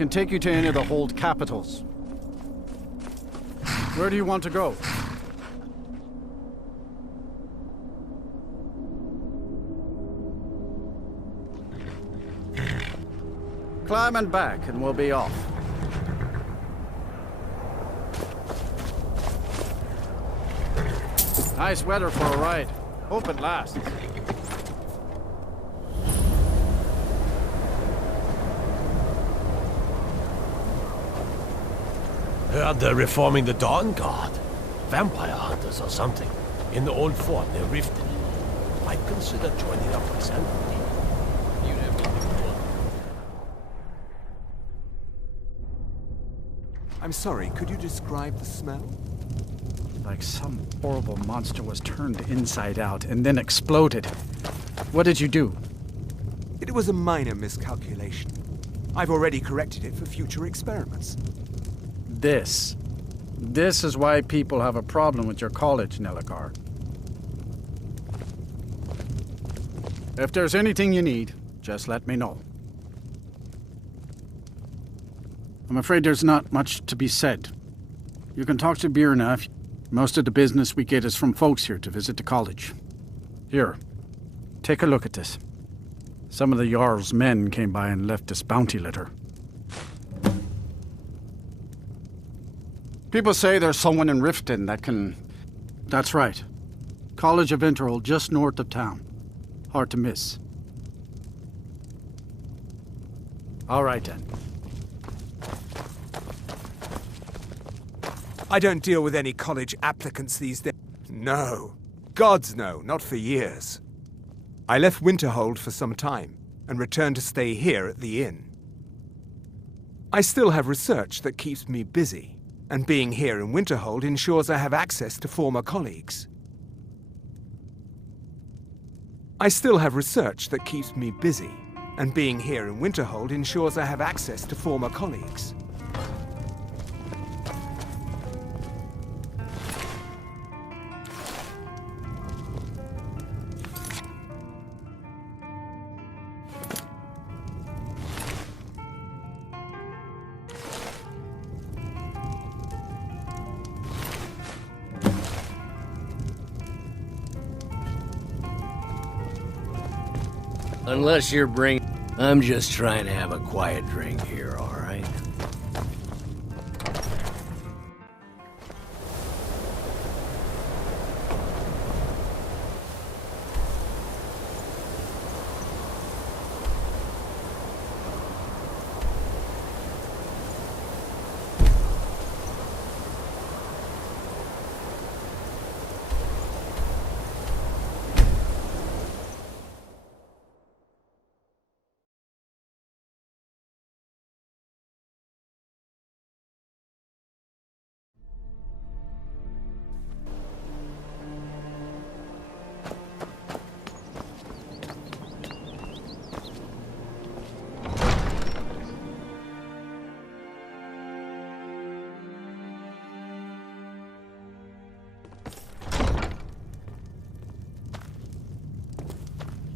can take you to any of the hold capitals. Where do you want to go? Climb and back, and we'll be off. Nice weather for a ride. Hope it lasts. Heard they're reforming the Dawn Guard. Vampire hunters or something. In the old fort near Riften. Might consider joining up myself. You'd have to do one. I'm sorry, could you describe the smell? Like some horrible monster was turned inside out and then exploded. What did you do? It was a minor miscalculation. I've already corrected it for future experiments. This is why people have a problem with your college, Nelagar. If there's anything you need, just let me know. I'm afraid there's not much to be said. You can talk to Birna. Most of the business we get is from folks here to visit the college. Here, take a look at this. Some of the Jarl's men came by and left this bounty letter. People say there's someone in Riften that can... That's right. College of Winterhold, just north of town. Hard to miss. All right, then. I don't deal with any college applicants these days. No. Gods no, not for years. I left Winterhold for some time and returned to stay here at the inn. I still have research that keeps me busy. And being here in Winterhold ensures I have access to former colleagues. I still have research that keeps me busy, and being here in Winterhold ensures I have access to former colleagues. Unless you're bringing... I'm just trying to have a quiet drink here, all right?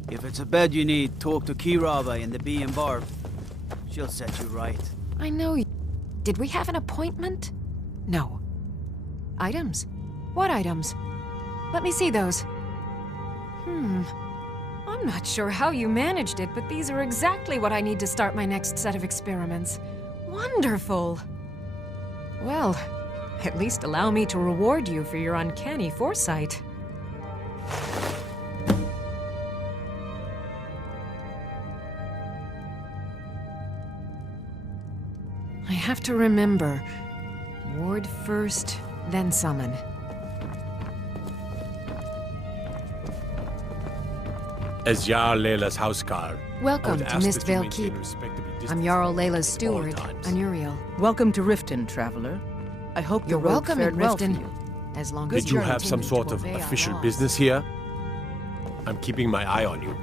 If it's a bed you need, talk to Kirava in the Bee and Bar. She'll set you right. I know you. Did we have an appointment? No. Items? What items? Let me see those. I'm not sure how you managed it, but these are exactly what I need to start my next set of experiments. Wonderful! Well, at least allow me to reward you for your uncanny foresight. I have to remember. Ward first, then summon. As Jarl Leila's houseguard. Welcome to Mistvale Keep. I'm Jarl Leila's steward, Anuriel. Welcome to Riften, traveler. I hope You're the road welcome in fared well for Riften. you. As long as Did you you're have some continuing sort to of obey our official laws. business here? I'm keeping my eye on you.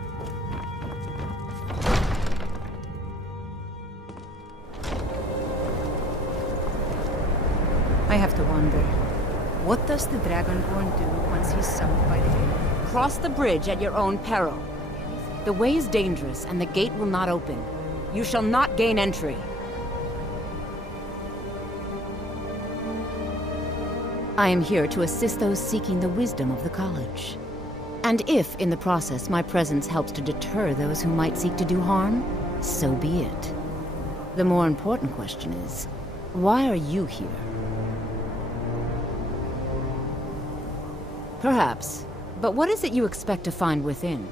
I have to wonder, what does the Dragonborn do once he's summoned by the gate? Cross the bridge at your own peril. The way is dangerous, and the gate will not open. You shall not gain entry. I am here to assist those seeking the wisdom of the college. And if, in the process, my presence helps to deter those who might seek to do harm, so be it. The more important question is, why are you here? Perhaps, but what is it you expect to find within?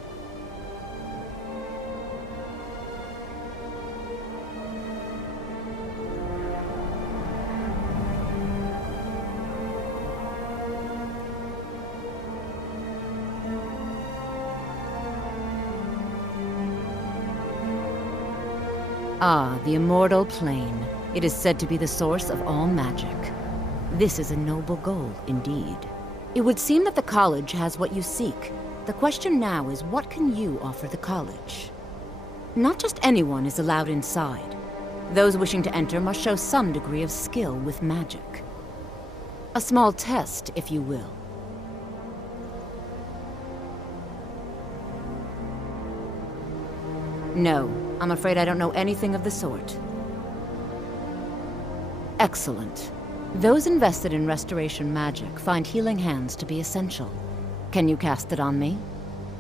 Ah, the immortal plane. It is said to be the source of all magic. This is a noble goal, indeed. It would seem that the college has what you seek. The question now is, what can you offer the college? Not just anyone is allowed inside. Those wishing to enter must show some degree of skill with magic. A small test, if you will. No, I'm afraid I don't know anything of the sort. Excellent. Those invested in restoration magic find healing hands to be essential. Can you cast it on me?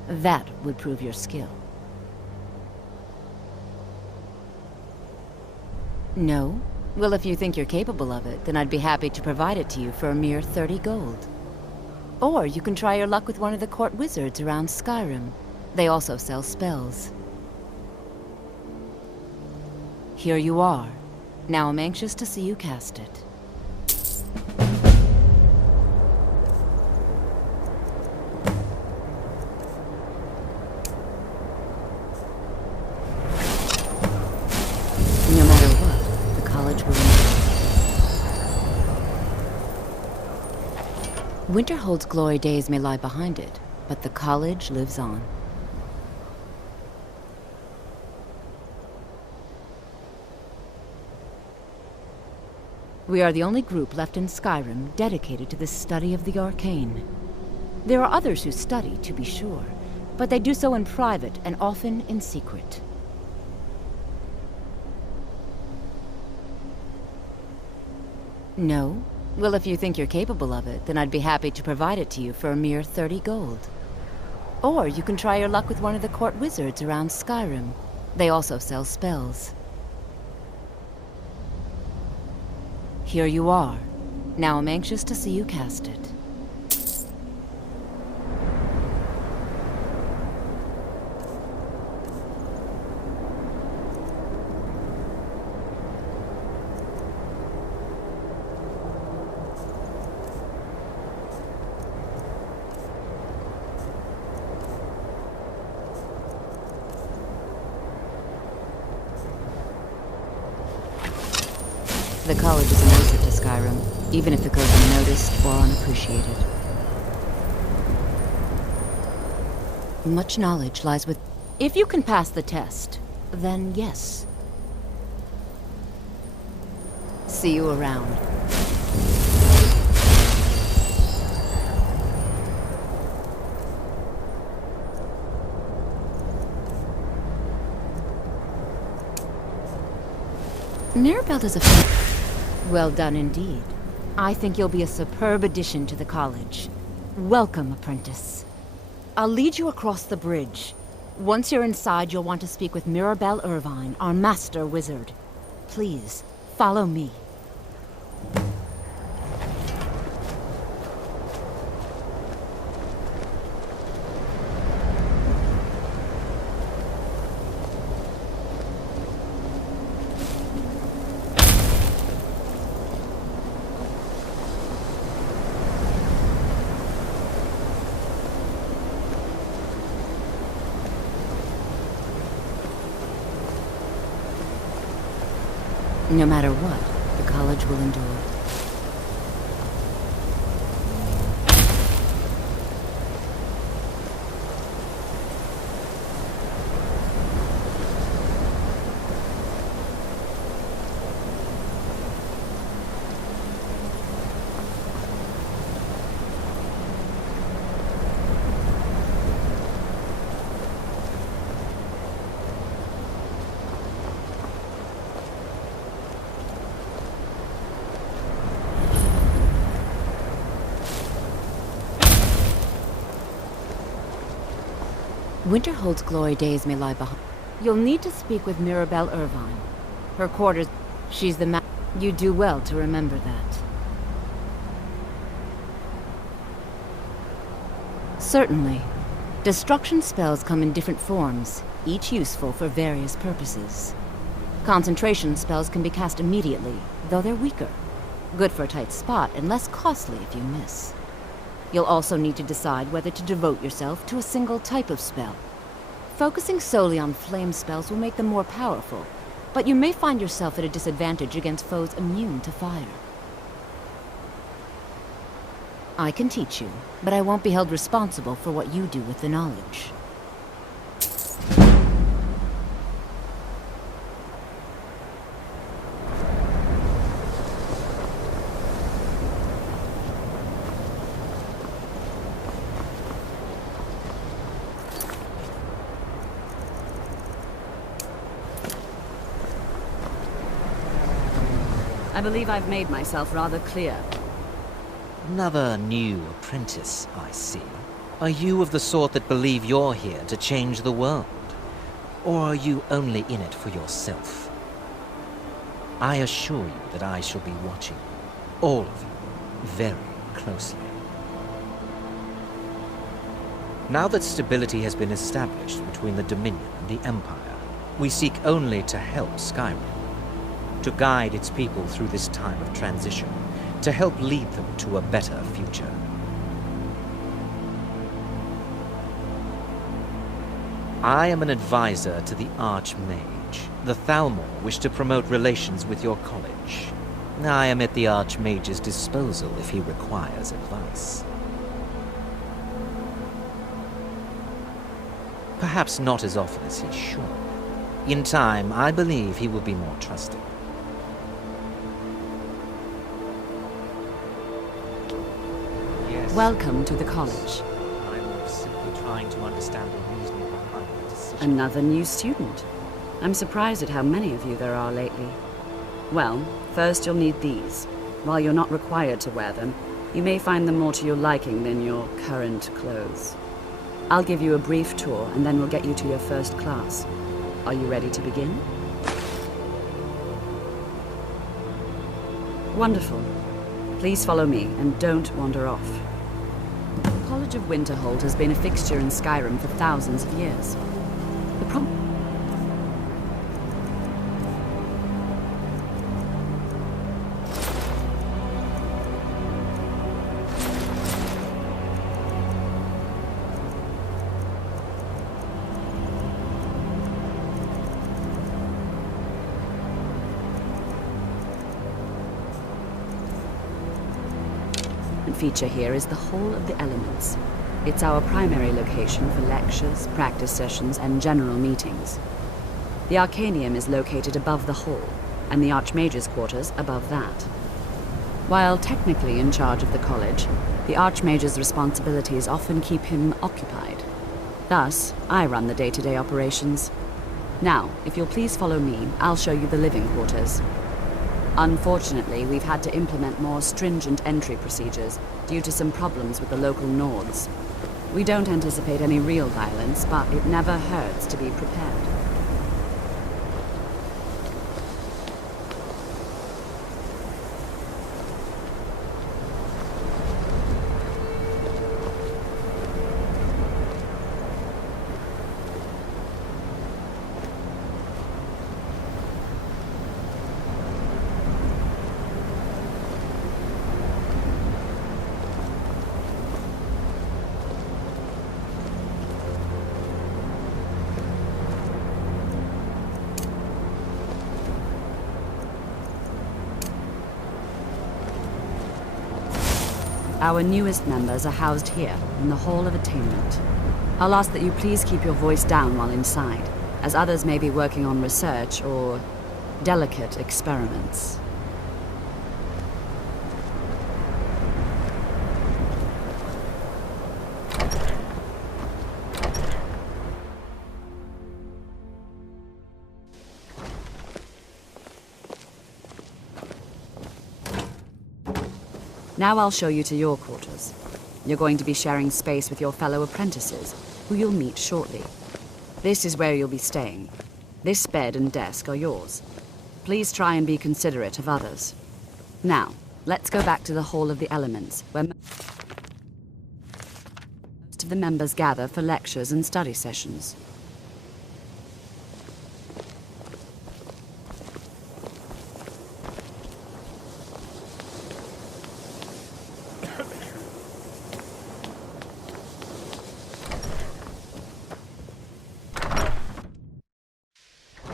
That would prove your skill. No? Well, if you think you're capable of it, then I'd be happy to provide it to you for a mere 30 gold. Or you can try your luck with one of the court wizards around Skyrim. They also sell spells. Here you are. Now I'm anxious to see you cast it. No matter what, the college will remain. Winterhold's glory days may lie behind it, but the college lives on. We are the only group left in Skyrim dedicated to the study of the arcane. There are others who study, to be sure, but they do so in private and often in secret. No? Well, if you think you're capable of it, then I'd be happy to provide it to you for a mere 30 gold. Or you can try your luck with one of the court wizards around Skyrim. They also sell spells. Here you are. Now I'm anxious to see you cast it. The college is an asset to Skyrim, even if it goes unnoticed or unappreciated. Much knowledge lies with... If you can pass the test, then yes. See you around. Mirabelle is a... Well done indeed. I think you'll be a superb addition to the college. Welcome, apprentice. I'll lead you across the bridge. Once you're inside, you'll want to speak with Mirabelle Irvine, our master wizard. Please, follow me. No matter what, the college will endure. Winterhold's glory days may lie behind. You'll need to speak with Mirabelle Irvine. Her quarters... She's the You do well to remember that. Certainly. Destruction spells come in different forms, each useful for various purposes. Concentration spells can be cast immediately, though they're weaker. Good for a tight spot and less costly if you miss. You'll also need to decide whether to devote yourself to a single type of spell. Focusing solely on flame spells will make them more powerful, but you may find yourself at a disadvantage against foes immune to fire. I can teach you, but I won't be held responsible for what you do with the knowledge. I believe I've made myself rather clear. Another new apprentice, I see. Are you of the sort that believe you're here to change the world? Or are you only in it for yourself? I assure you that I shall be watching you, all of you, very closely. Now that stability has been established between the Dominion and the Empire, we seek only to help Skyrim, to guide its people through this time of transition, to help lead them to a better future. I am an advisor to the Archmage. The Thalmor wish to promote relations with your college. I am at the Archmage's disposal if he requires advice. Perhaps not as often as he should. In time, I believe he will be more trusting. Welcome to the college. I was simply trying to understand the reasoning behind the decision. Another new student. I'm surprised at how many of you there are lately. Well, first you'll need these. While you're not required to wear them, you may find them more to your liking than your current clothes. I'll give you a brief tour, and then we'll get you to your first class. Are you ready to begin? Wonderful. Please follow me, and don't wander off. The College of Winterhold has been a fixture in Skyrim for thousands of years. The problem... feature here is the Hall of the Elements. It's our primary location for lectures, practice sessions, and general meetings. The Arcanium is located above the hall, and the Archmage's quarters above that. While technically in charge of the college, the Archmage's responsibilities often keep him occupied. Thus, I run the day-to-day operations. Now, if you'll please follow me, I'll show you the living quarters. Unfortunately, we've had to implement more stringent entry procedures due to some problems with the local Nords. We don't anticipate any real violence, but it never hurts to be prepared. Our newest members are housed here, in the Hall of Attainment. I'll ask that you please keep your voice down while inside, as others may be working on research or delicate experiments. Now I'll show you to your quarters. You're going to be sharing space with your fellow apprentices, who you'll meet shortly. This is where you'll be staying. This bed and desk are yours. Please try and be considerate of others. Now, let's go back to the Hall of the Elements, where most of the members gather for lectures and study sessions.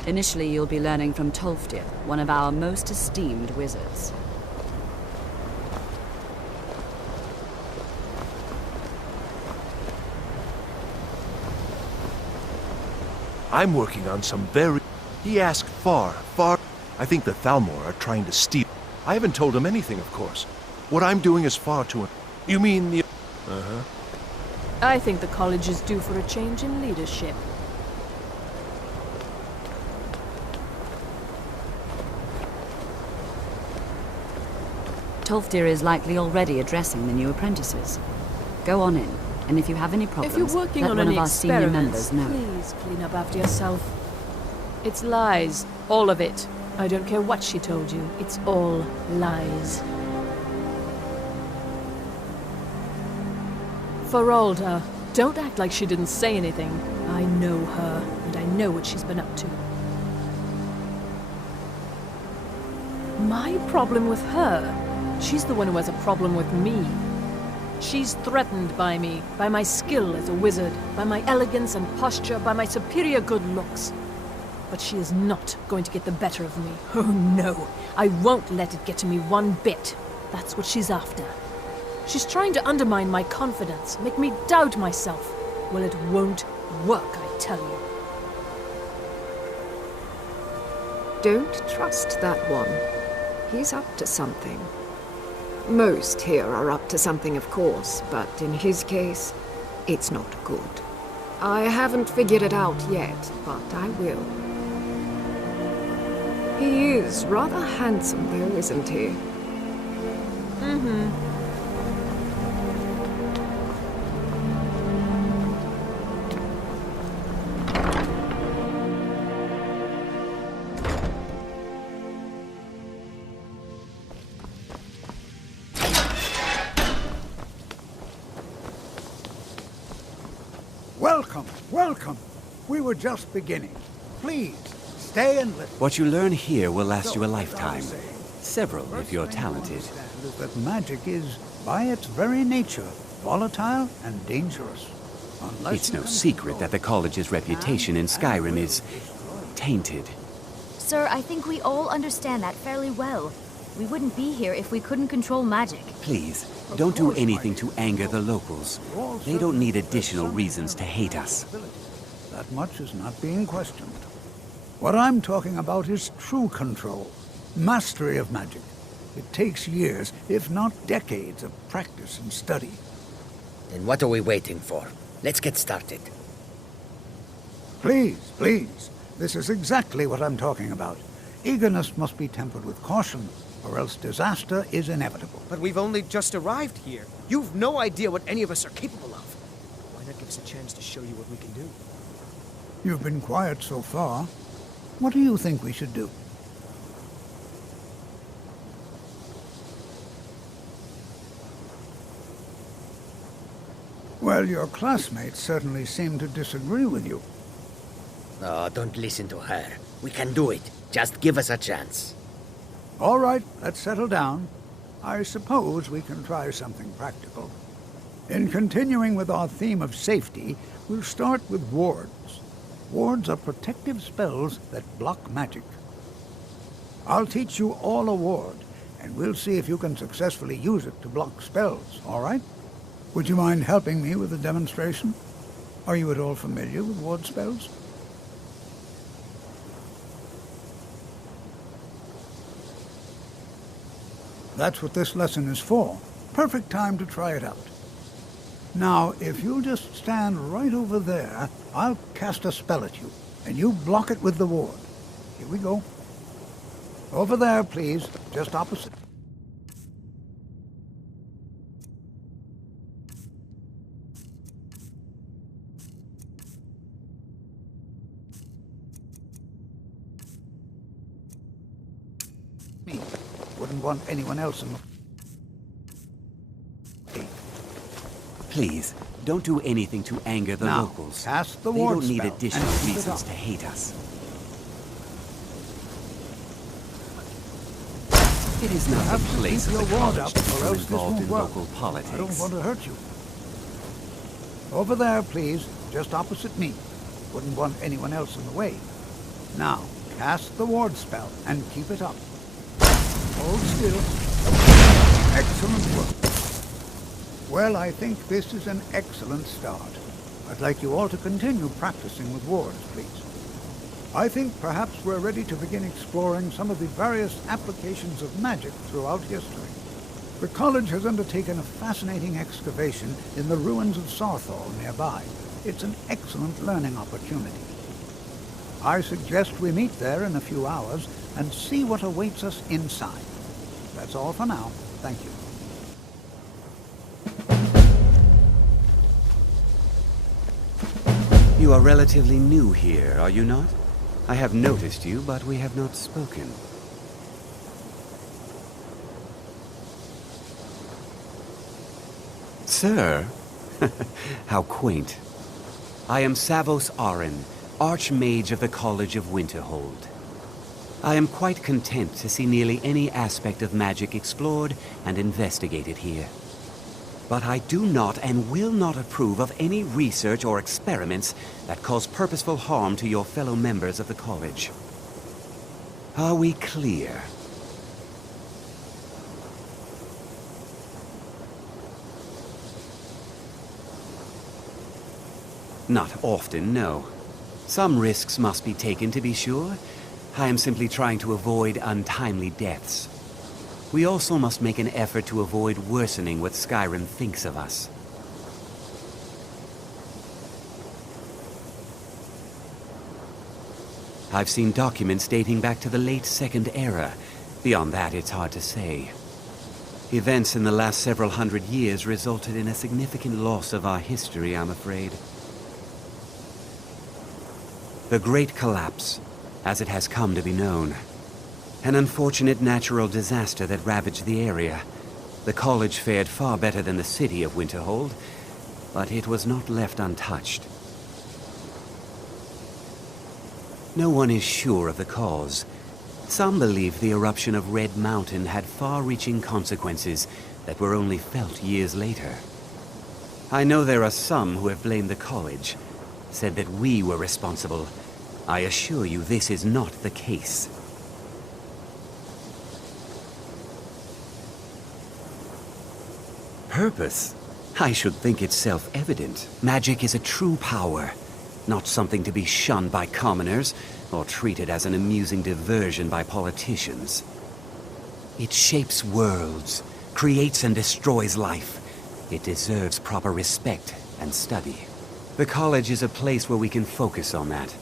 Initially, you'll be learning from Tolfdir, one of our most esteemed wizards. I'm working on some very... He asked far. I think the Thalmor are trying to steal. I haven't told him anything, of course. What I'm doing is far too... You mean the... Uh-huh. I think the college is due for a change in leadership. Tolfdir is likely already addressing the new apprentices. Go on in, and if you have any problems, If you're working let on one any of our senior experiments, members know. please clean up after yourself. It's lies. All of it. I don't care what she told you. It's all lies. Feralda, don't act like she didn't say anything. I know her, and I know what she's been up to. My problem with her? She's the one who has a problem with me. She's threatened by me, by my skill as a wizard, by my elegance and posture, by my superior good looks. But she is not going to get the better of me. Oh no, I won't let it get to me one bit. That's what she's after. She's trying to undermine my confidence, make me doubt myself. Well, it won't work, I tell you. Don't trust that one. He's up to something. Most here are up to something, of course, but in his case, it's not good. I haven't figured it out yet, but I will. He is rather handsome, though, isn't he? Mm-hmm. Welcome. We were just beginning. Please, stay and listen. What you learn here will last you a lifetime. Several, if you're talented. Is that magic is, by its very nature, volatile and dangerous. It's no secret that the college's reputation in Skyrim is tainted. Sir, I think we all understand that fairly well. We wouldn't be here if we couldn't control magic. Please, don't do anything to anger the locals. They don't need additional reasons to hate us. That much is not being questioned. What I'm talking about is true control, mastery of magic. It takes years, if not decades, of practice and study. Then what are we waiting for? Let's get started. Please. This is exactly what I'm talking about. Eagerness must be tempered with caution, or else disaster is inevitable. But we've only just arrived here. You've no idea what any of us are capable of. Why not give us a chance to show you what we can do? You've been quiet so far. What do you think we should do? Well, your classmates certainly seem to disagree with you. Oh, don't listen to her. We can do it. Just give us a chance. All right, let's settle down. I suppose we can try something practical. In continuing with our theme of safety, we'll start with wards. Wards are protective spells that block magic. I'll teach you all a ward, and we'll see if you can successfully use it to block spells, all right? Would you mind helping me with the demonstration? Are you at all familiar with ward spells? That's what this lesson is for. Perfect time to try it out. Now, if you'll just stand right over there, I'll cast a spell at you, and you block it with the ward. Here we go. Over there, please, just opposite. Wouldn't want anyone else in the... Please, don't do anything to anger the Now, locals. cast the They ward don't need spell additional and keep it reasons up. to hate us. It is not the Have to place keep of your the ward college up, to or become else this involved won't in work. local politics. I don't want to hurt you. Over there, please, just opposite me. Wouldn't want anyone else in the way. Now, cast the ward spell and keep it up. Hold still. Excellent work. Well, I think this is an excellent start. I'd like you all to continue practicing with wards, please. I think perhaps we're ready to begin exploring some of the various applications of magic throughout history. The college has undertaken a fascinating excavation in the ruins of Sarthal nearby. It's an excellent learning opportunity. I suggest we meet there in a few hours and see what awaits us inside. That's all for now. Thank you. You are relatively new here, are you not? I have noticed you, but we have not spoken. Sir? How quaint. I am Savos Arin, Archmage of the College of Winterhold. I am quite content to see nearly any aspect of magic explored and investigated here. But I do not and will not approve of any research or experiments that cause purposeful harm to your fellow members of the college. Are we clear? Not often, no. Some risks must be taken, to be sure. I am simply trying to avoid untimely deaths. We also must make an effort to avoid worsening what Skyrim thinks of us. I've seen documents dating back to the late Second Era. Beyond that, it's hard to say. Events in the last several hundred years resulted in a significant loss of our history, I'm afraid. The Great Collapse, as it has come to be known. An unfortunate natural disaster that ravaged the area. The college fared far better than the city of Winterhold, but it was not left untouched. No one is sure of the cause. Some believe the eruption of Red Mountain had far-reaching consequences that were only felt years later. I know there are some who have blamed the college, said that we were responsible. I assure you this is not the case. Purpose? I should think it's self-evident. Magic is a true power, not something to be shunned by commoners or treated as an amusing diversion by politicians. It shapes worlds, creates and destroys life. It deserves proper respect and study. The college is a place where we can focus on that,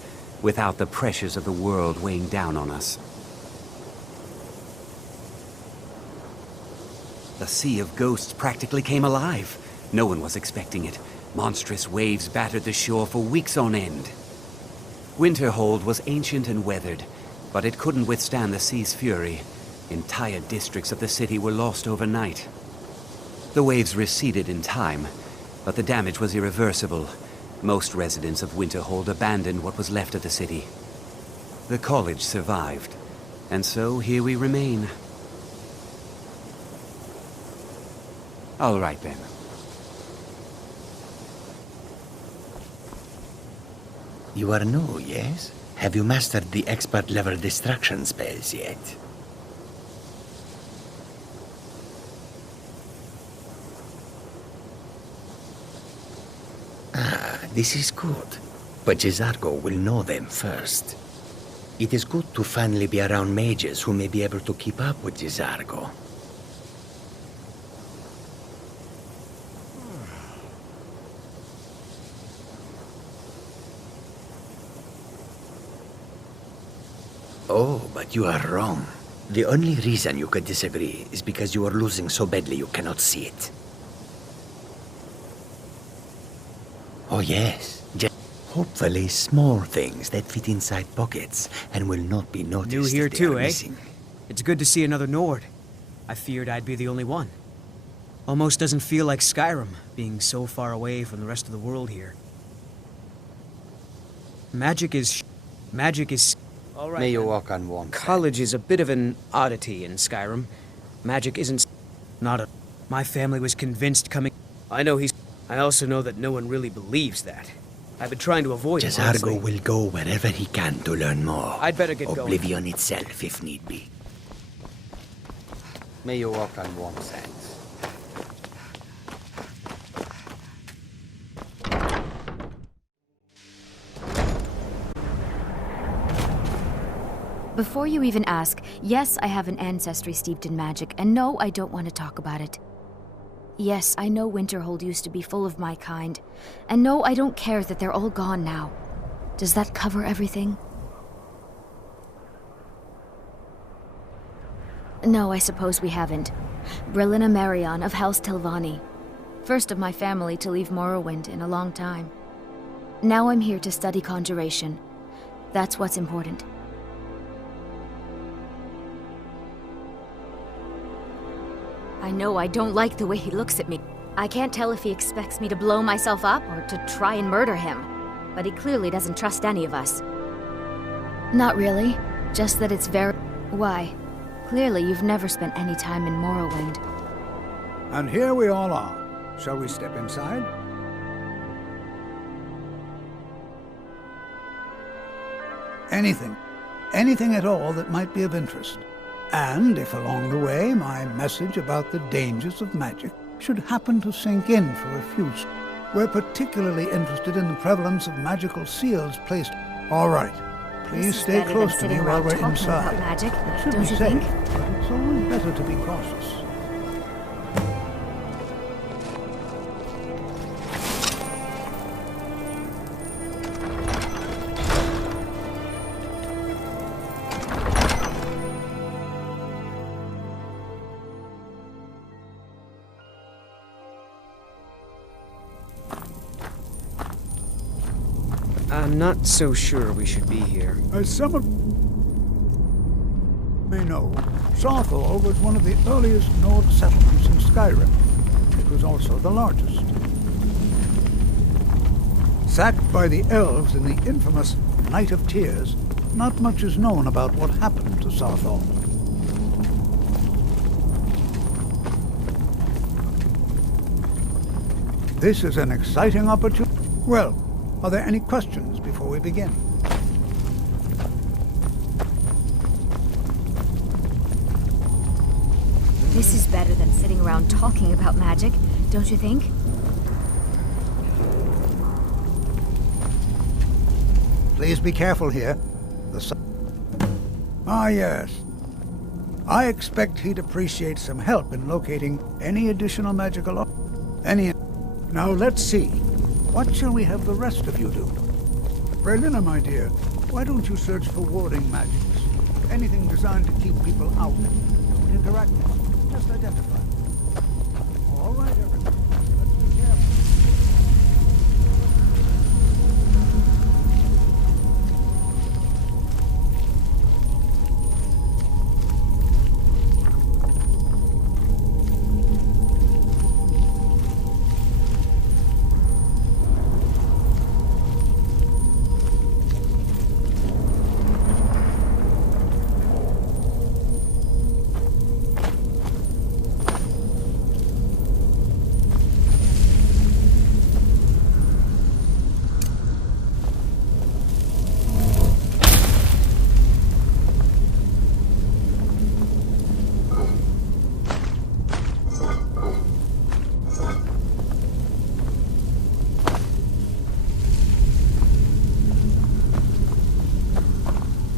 without the pressures of the world weighing down on us. The Sea of Ghosts practically came alive. No one was expecting it. Monstrous waves battered the shore for weeks on end. Winterhold was ancient and weathered, but it couldn't withstand the sea's fury. Entire districts of the city were lost overnight. The waves receded in time, but the damage was irreversible. Most residents of Winterhold abandoned what was left of the city. The college survived, and so here we remain. All right then. You are new, yes? Have you mastered the expert-level distraction spells yet? Ah, this is good. But Jizargo will know them first. It is good to finally be around mages who may be able to keep up with Jizargo. Oh, but you are wrong. The only reason you could disagree is because you are losing so badly you cannot see it. Oh yes, just hopefully small things that fit inside pockets and will not be noticed. New here if they too, are eh? missing. It's good to see another Nord. I feared I'd be the only one. Almost doesn't feel like Skyrim, being so far away from the rest of the world here. Magic is... All right, May you then. walk on warm. College is a bit of an oddity in Skyrim. Magic isn't... Not a... My family was convinced coming... I know he's... I also know that no one really believes that. I've been trying to avoid it, honestly. Jizargo will go wherever he can to learn more. I'd better get going. Oblivion itself, if need be. May you walk on warm sands. Before you even ask, yes, I have an ancestry steeped in magic, and no, I don't want to talk about it. Yes, I know Winterhold used to be full of my kind, and no, I don't care that they're all gone now. Does that cover everything? No, I suppose we haven't. Brillina Marion of House Telvanni. First of my family to leave Morrowind in a long time. Now I'm here to study conjuration. That's what's important. I know I don't like the way he looks at me. I can't tell if he expects me to blow myself up or to try and murder him. But he clearly doesn't trust any of us. Not really. Just that it's very... Why? Clearly you've never spent any time in Morrowind. And here we all are. Shall we step inside? Anything at all that might be of interest. And if along the way my message about the dangers of magic should happen to sink in for a few... We're particularly interested in the prevalence of magical seals placed... All right. Please stay close to me while we're inside. Magic, It should don't be you safe, think? but it's always better to be cautious. I'm not so sure we should be here. As some of may know, Southall was one of the earliest Nord settlements in Skyrim. It was also the largest. Sacked by the elves in the infamous Night of Tears, not much is known about what happened to Southall. This is an exciting opportunity. Well, are there any questions before we begin? This is better than sitting around talking about magic, don't you think? Please be careful here. Ah, yes. I expect he'd appreciate some help in locating any additional magical... Now let's see. What shall we have the rest of you do? Brillina, my dear, why don't you search for warding magics? Anything designed to keep people out. Don't interact with them. Just identify them. All right, everyone. Let's be careful.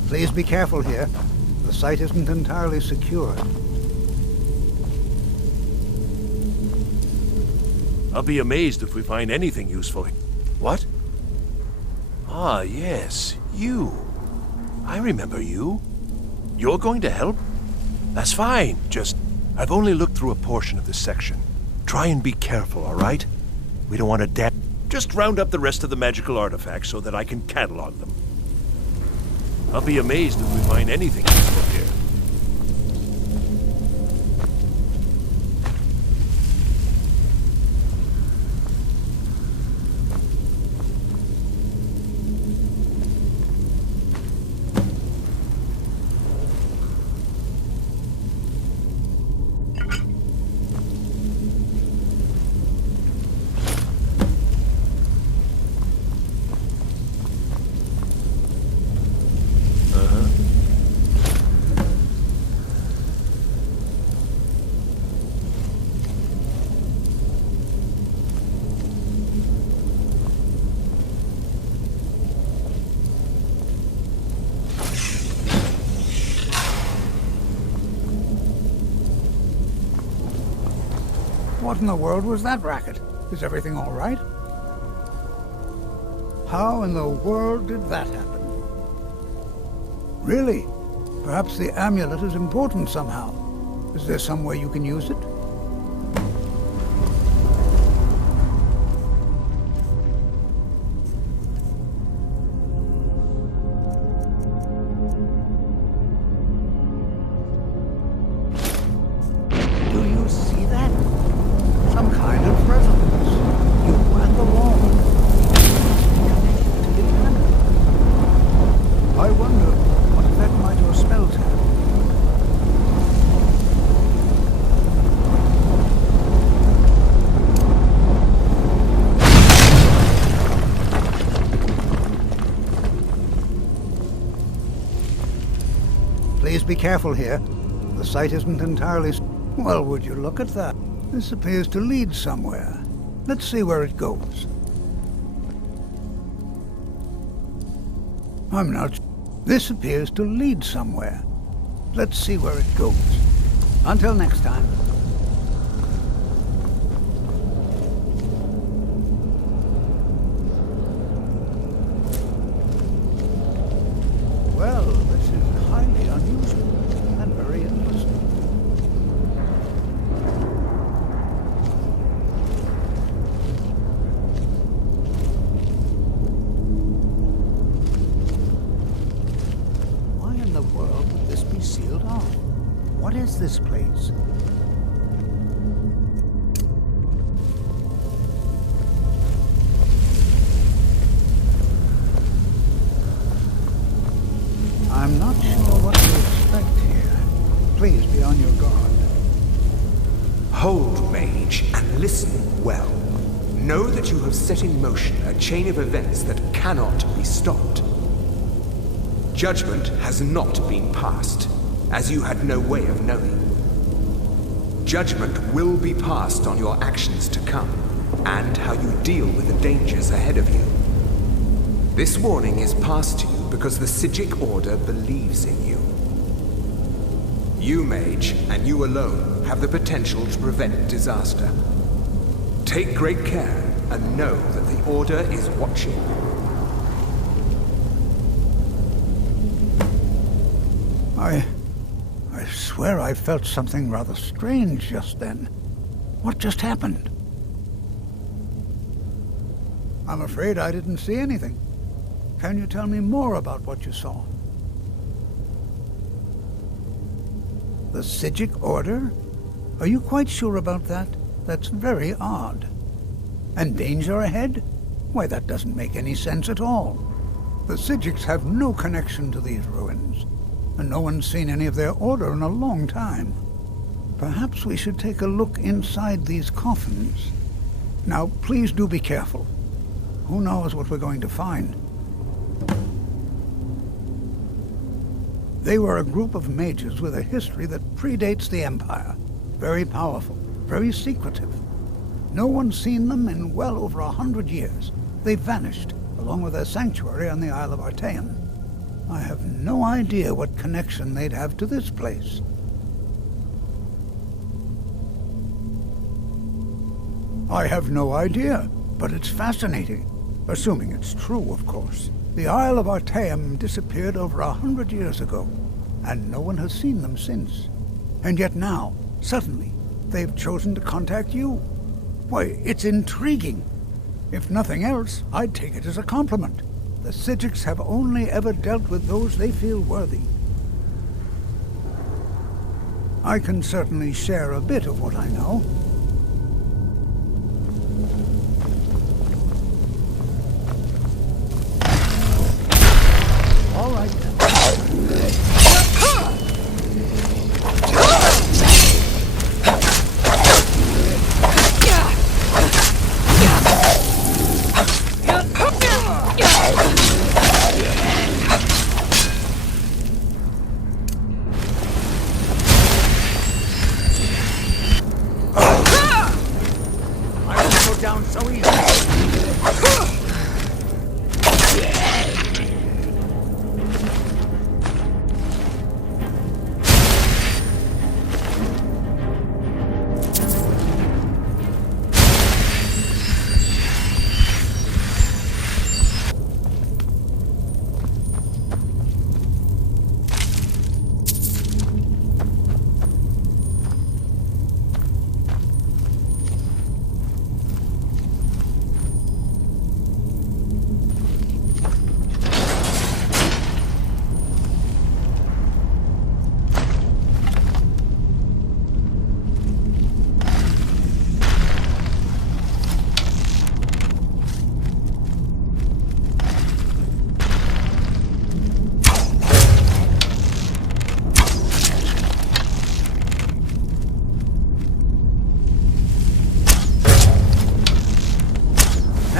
Please be careful here. The site isn't entirely secure. I'll be amazed if we find anything useful. What? Ah, yes, you. I remember you. You're going to help? That's fine, just... I've only looked through a portion of this section. Try and be careful, all right? We don't want to Just round up the rest of the magical artifacts so that I can catalog them. I'll be amazed if we find anything useful here. What in the world was that racket? Is everything all right? How in the world did that happen? Really? Perhaps the amulet is important somehow. Is there some way you can use it? Please be careful here. The site isn't entirely... Well, would you look at that? This appears to lead somewhere. Let's see where it goes. I'm not... This appears to lead somewhere. Let's see where it goes. Until next time. Well, this is highly unusual and very interesting. Why in the world would this be sealed off? What is this place? I'm not sure what to expect here. Please be on your guard. Hold, mage, and listen well. Know that you have set in motion a chain of events that cannot be stopped. Judgment has not been passed, as you had no way of knowing. Judgment will be passed on your actions to come, and how you deal with the dangers ahead of you. This warning is passed to you because the Psijic Order believes in you. You, mage, and you alone, have the potential to prevent disaster. Take great care, and know that the Order is watching. I swear I felt something rather strange just then. What just happened? I'm afraid I didn't see anything. Can you tell me more about what you saw? The Psijic Order? Are you quite sure about that? That's very odd. And danger ahead? Why, that doesn't make any sense at all. The Psijics have no connection to these ruins, and no one's seen any of their order in a long time. Perhaps we should take a look inside these coffins. Now, please do be careful. Who knows what we're going to find? They were a group of mages with a history that predates the Empire. Very powerful, very secretive. No one's seen them in well over 100 years. They vanished, along with their sanctuary on the Isle of Artaeum. I have no idea what connection they'd have to this place. I have no idea, but it's fascinating. Assuming it's true, of course. The Isle of Artaeum disappeared over 100 years ago, and no one has seen them since. And yet now, suddenly, they've chosen to contact you. Why, it's intriguing. If nothing else, I'd take it as a compliment. The Psijics have only ever dealt with those they feel worthy. I can certainly share a bit of what I know. All right. Down so easy.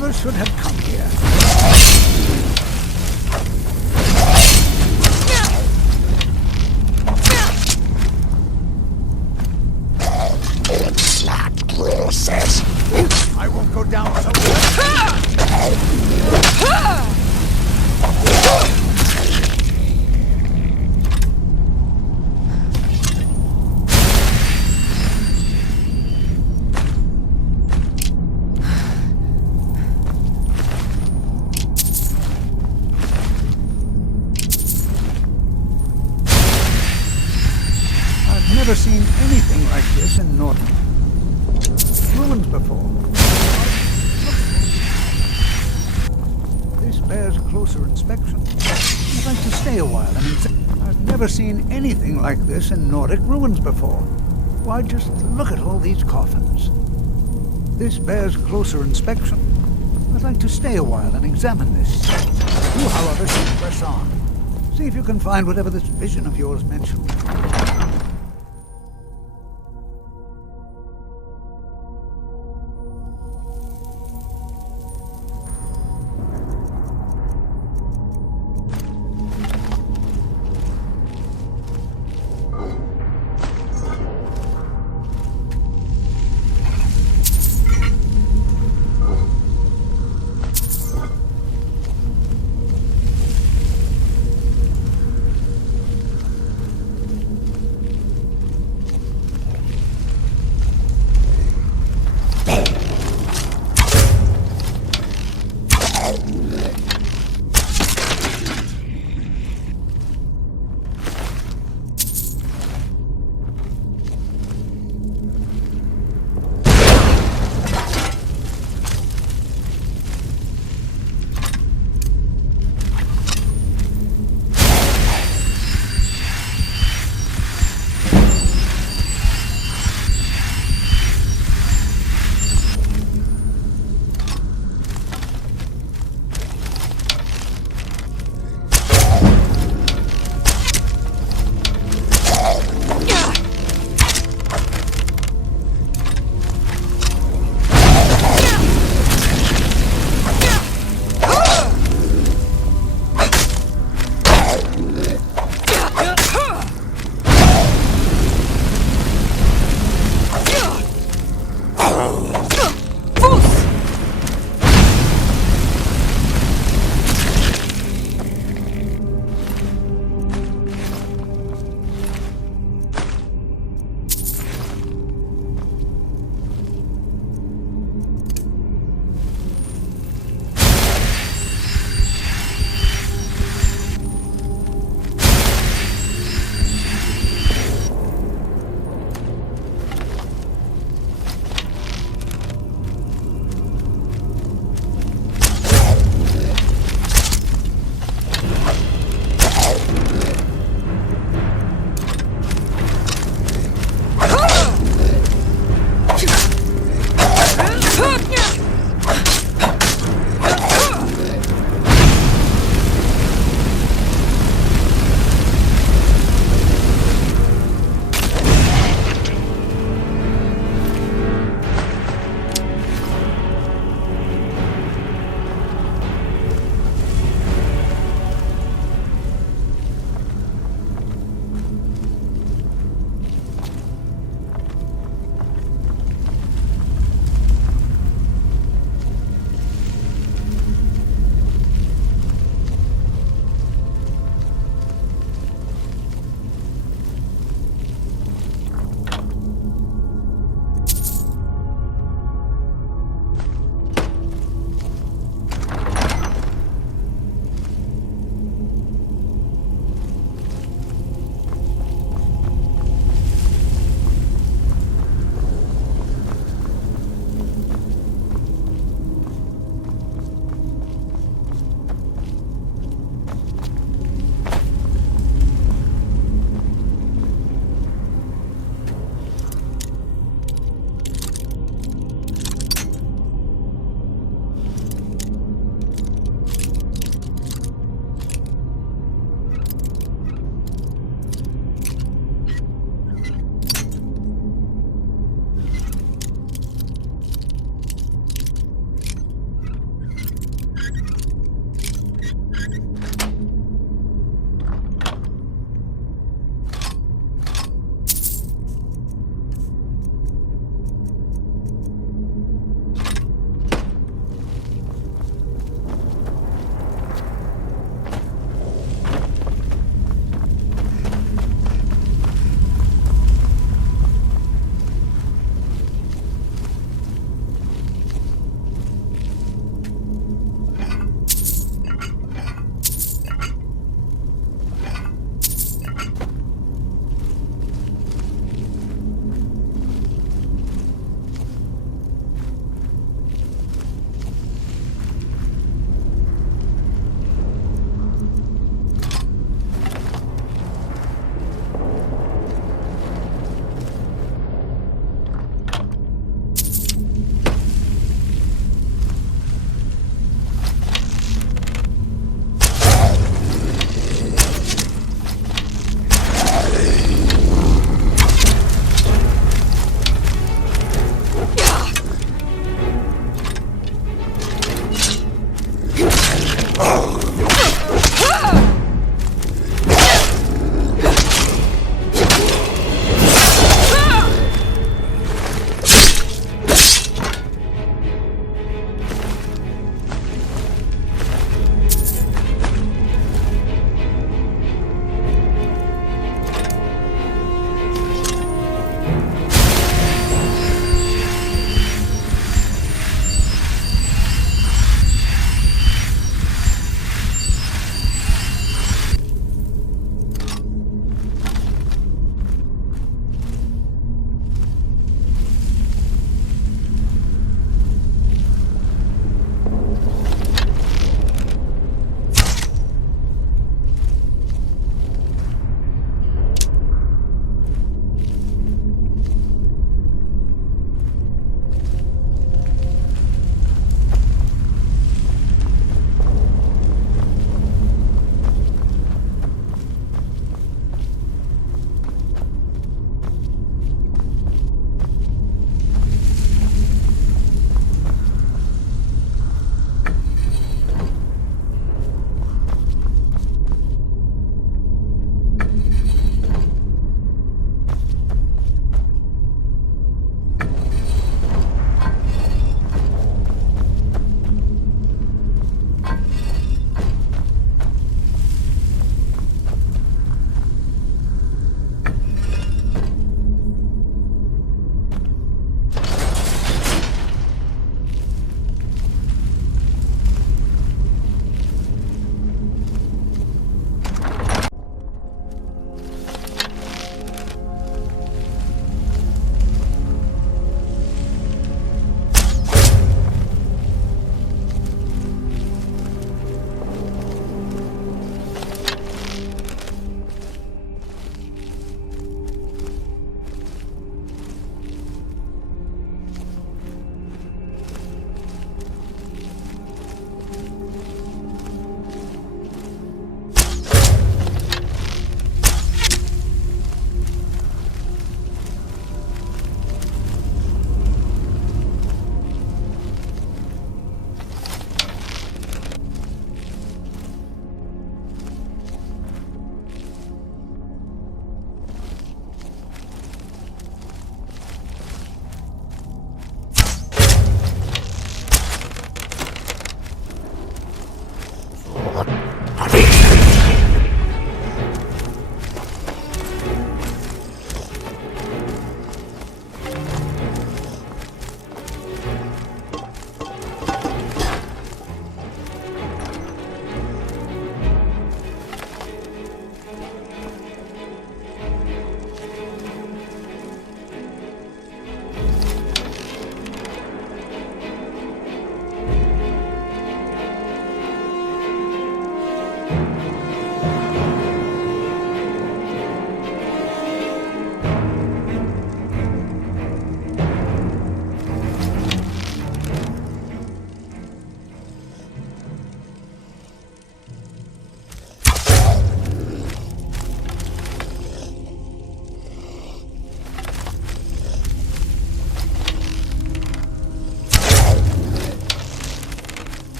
never should have come here. It's that process. I won't go down so I've never seen anything like this in North ruins before. This bears a closer inspection. I'd like to stay a while and I've never seen anything like this in Nordic ruins before. Why, just look at all these coffins. This bears a closer inspection. I'd like to stay a while and examine this. You, however, should press on. See if you can find whatever this vision of yours mentioned.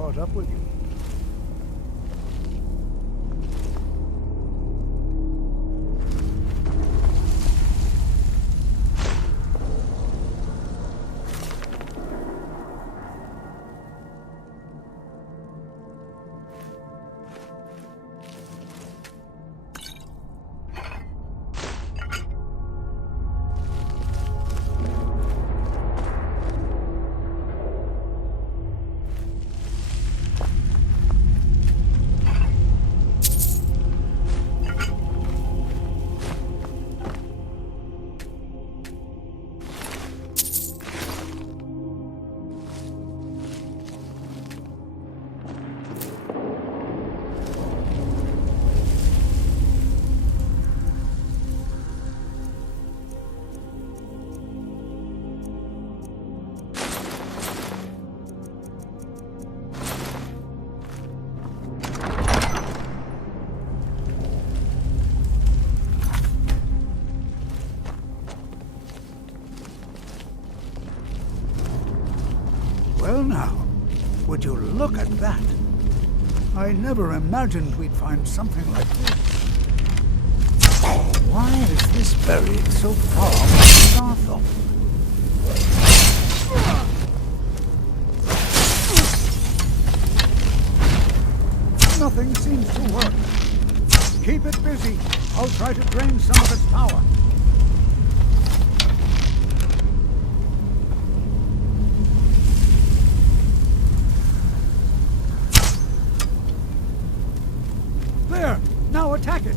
caught up with you. Well now, would you look at that? I never imagined we'd find something like this. Why is this buried so far from Starthorpe? Nothing seems to work. Keep it busy. I'll try to drain some of its power. There! Now attack it!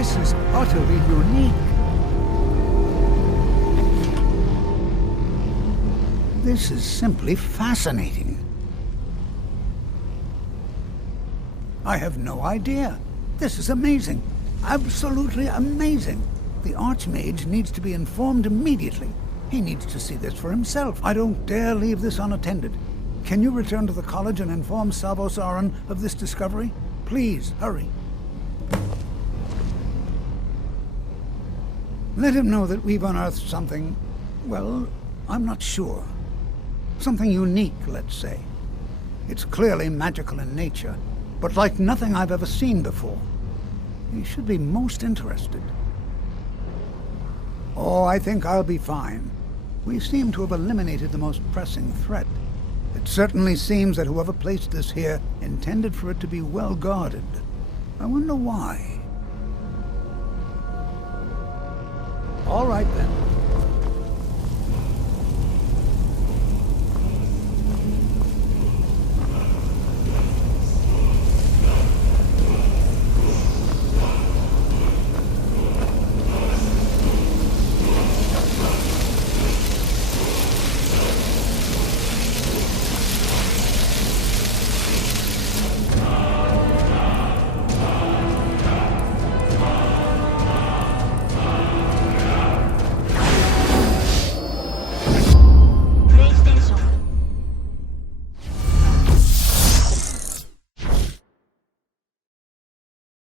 This is utterly unique. This is simply fascinating. I have no idea. This is amazing. Absolutely amazing. The Archmage needs to be informed immediately. He needs to see this for himself. I don't dare leave this unattended. Can you return to the college and inform Savos Aran of this discovery? Please, hurry. Let him know that we've unearthed something, well, I'm not sure. Something unique, let's say. It's clearly magical in nature, but like nothing I've ever seen before. He should be most interested. Oh, I think I'll be fine. We seem to have eliminated the most pressing threat. It certainly seems that whoever placed this here intended for it to be well guarded. I wonder why. All right then.